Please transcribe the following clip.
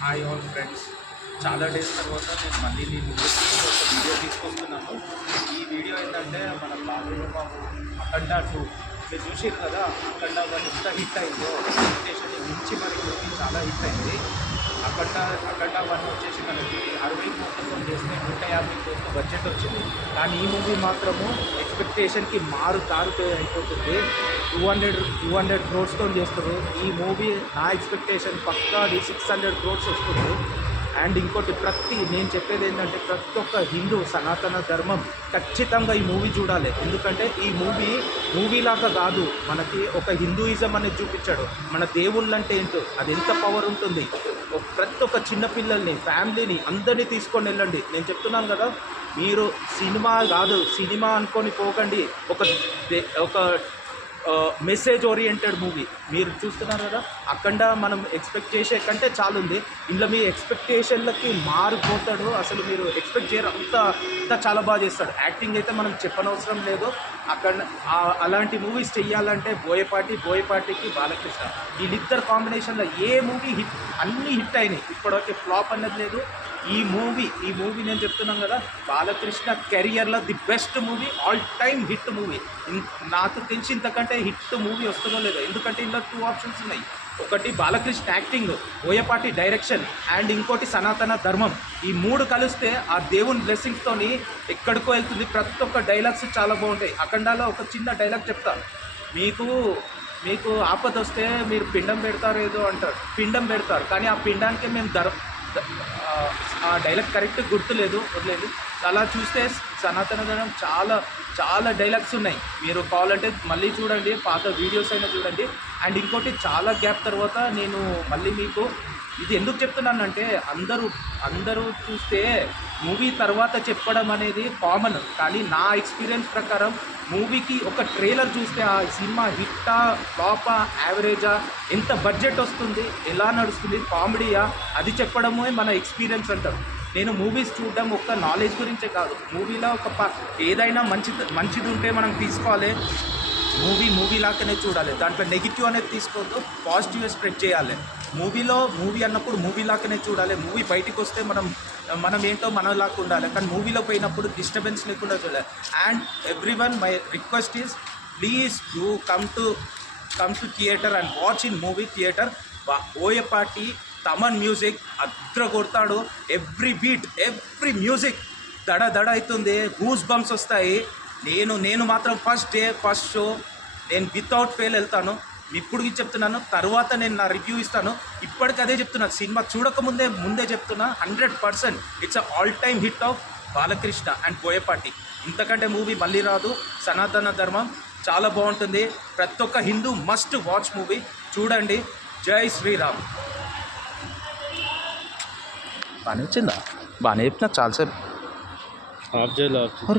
Hi all friends, చాలా days తర్వాత నేను మళ్ళీ నేను ఒక వీడియో తీసుకొస్తున్నాను. ఈ వీడియో ఏంటంటే మన బాలయ్య బాబు అఖండ 2 మీరు చూసారు కదా. అఖండ 1 ఎంత హిట్ అయిందో, ఎక్స్పెక్టేషన్ని మించి మరి మూవీ చాలా హిట్ అయింది. అఖండ 1 వచ్చేసి మనకి 60 కోట్లతో చేస్తే 150 కోట్ల బడ్జెట్ వచ్చింది. కానీ ఈ మూవీ మాత్రము ఎక్స్పెక్టేషన్కి తారుతో అయిపోతుంది. 200 క్రోర్స్తో చేస్తారు. ఈ మూవీ నా ఎక్స్పెక్టేషన్ పక్కా 600 క్రోర్స్ వస్తుంది. అండ్ ఇంకోటి, నేను చెప్పేది ఏంటంటే ప్రతి ఒక్క హిందూ సనాతన ధర్మం ఖచ్చితంగా ఈ మూవీ చూడాలి. ఎందుకంటే ఈ మూవీ లాగా కాదు, మనకి ఒక హిందూయిజం అనేది చూపించాడు. మన దేవుళ్ళంటే ఏంటో, అది ఎంత పవర్ ఉంటుంది. ప్రతి ఒక్క చిన్నపిల్లల్ని, ఫ్యామిలీని అందరినీ తీసుకొని వెళ్ళండి. నేను చెప్తున్నాను కదా, మీరు సినిమా అనుకొని పోకండి. ఒక మెసేజ్ ఓరియంటెడ్ మూవీ మీరు చూస్తున్నారు కదా. అఖండ మనం ఎక్స్పెక్ట్ చేసే కంటే చాలా ఉంది. ఇందులో మీ ఎక్స్పెక్టేషన్లకి మారిపోతాడు. అసలు మీరు ఎక్స్పెక్ట్ చేయరు, అంతా చాలా బాగా చేస్తాడు. యాక్టింగ్ అయితే మనం చెప్పనవసరం లేదు. అలాంటి మూవీస్ చెయ్యాలంటే బోయపాటికి బాలకృష్ణ, వీళ్ళిద్దరు కాంబినేషన్లో ఏ మూవీ అన్నీ హిట్ అయినాయి. ఇప్పటివరకు ఫ్లాప్ అన్నది లేదు. ఈ మూవీ నేను చెప్తున్నాను కదా, బాలకృష్ణ కెరియర్లో the best movie, all time hit movie. నాకు తెలిసి ఇంతకంటే హిట్ మూవీ వస్తుందో లేదో. ఎందుకంటే ఇందులో 2 ఆప్షన్స్ ఉన్నాయి. ఒకటి Balakrishna acting, Boyapati direction, and ఇంకోటి సనాతన ధర్మం. ఈ 3 కలిస్తే ఆ దేవుని బ్లెస్సింగ్స్తోని ఎక్కడికో వెళ్తుంది. ప్రతి ఒక్క డైలాగ్స్ చాలా బాగుంటాయి. అఖండాలో ఒక చిన్న డైలాగ్ చెప్తాను. మీకు ఆపద వస్తే మీరు పిండం పెడతారు ఏదో అంటారు, పిండం పెడతారు. కానీ ఆ పిండానికి మేము ఆ డైలాగ్ కరెక్ట్ గుర్తులేదు, వదిలేదు. అలా చూస్తే సనాతన ధర్మం చాలా డైలాగ్స్ ఉన్నాయి. మీరు కావాలంటే మళ్ళీ చూడండి, పాత వీడియోస్ అయినా చూడండి. అండ్ ఇంకోటి, చాలా గ్యాప్ తర్వాత నేను మళ్ళీ మీకు ఇది ఎందుకు చెప్తున్నానంటే, అందరూ చూస్తే మూవీ తర్వాత చెప్పడం అనేది కామన్. కానీ నా ఎక్స్పీరియన్స్ ప్రకారం మూవీకి ఒక ట్రైలర్ చూస్తే ఆ సినిమా హిట్టా, ఫ్లాపా, యావరేజా, ఎంత బడ్జెట్ వస్తుంది, ఎలా నడుస్తుంది, కామెడీయా, అది చెప్పడమే మన ఎక్స్పీరియన్స్ అంటారు. నేను మూవీస్ చూడడం ఒక్క నాలెడ్జ్ గురించే కాదు. మూవీలో ఏదైనా మంచిది ఉంటే మనం తీసుకోవాలి. మూవీ లాగానే చూడాలి. దాంట్లో నెగిటివ్ అనేది తీసుకోవద్దు, పాజిటివ్ స్ప్రెడ్ చేయాలి. మూవీ అన్నప్పుడు మూవీ లాగానే చూడాలి. మూవీ బయటికి వస్తే మనం ఏంటో మనలాగా ఉండాలి. కానీ మూవీలో పోయినప్పుడు డిస్టర్బెన్స్ లేకుండా చూడాలి. And everyone, my request is please do come to theatre and watch in movie theatre. Boyapati Thaman music అద్ర కొడతాడు. ఎవ్రీ బీట్, ఎవ్రీ మ్యూజిక్ దడ అవుతుంది, గూస్ బంప్స్ వస్తాయి. నేను మాత్రం ఫస్ట్ షో నేను వితౌట్ ఫెయిల్ వెళ్తాను. ఇప్పటికి చెప్తున్నాను, తర్వాత నేను నా రివ్యూ ఇస్తాను. ఇప్పటికి అదే చెప్తున్నాను, సినిమా ముందే చెప్తున్నా, 100% it's all time hit of Balakrishna and Boyapati. ఇంతకంటే మూవీ మళ్ళీ రాదు. సనాతన ధర్మం చాలా బాగుంటుంది. ప్రతి ఒక్క హిందూ మస్ట్ వాచ్ మూవీ, చూడండి. జై శ్రీరామ్. బాగానే వచ్చిందా? బాగానే చెప్పినా చాలాసేపు. ఆఫ్ చేయాలి.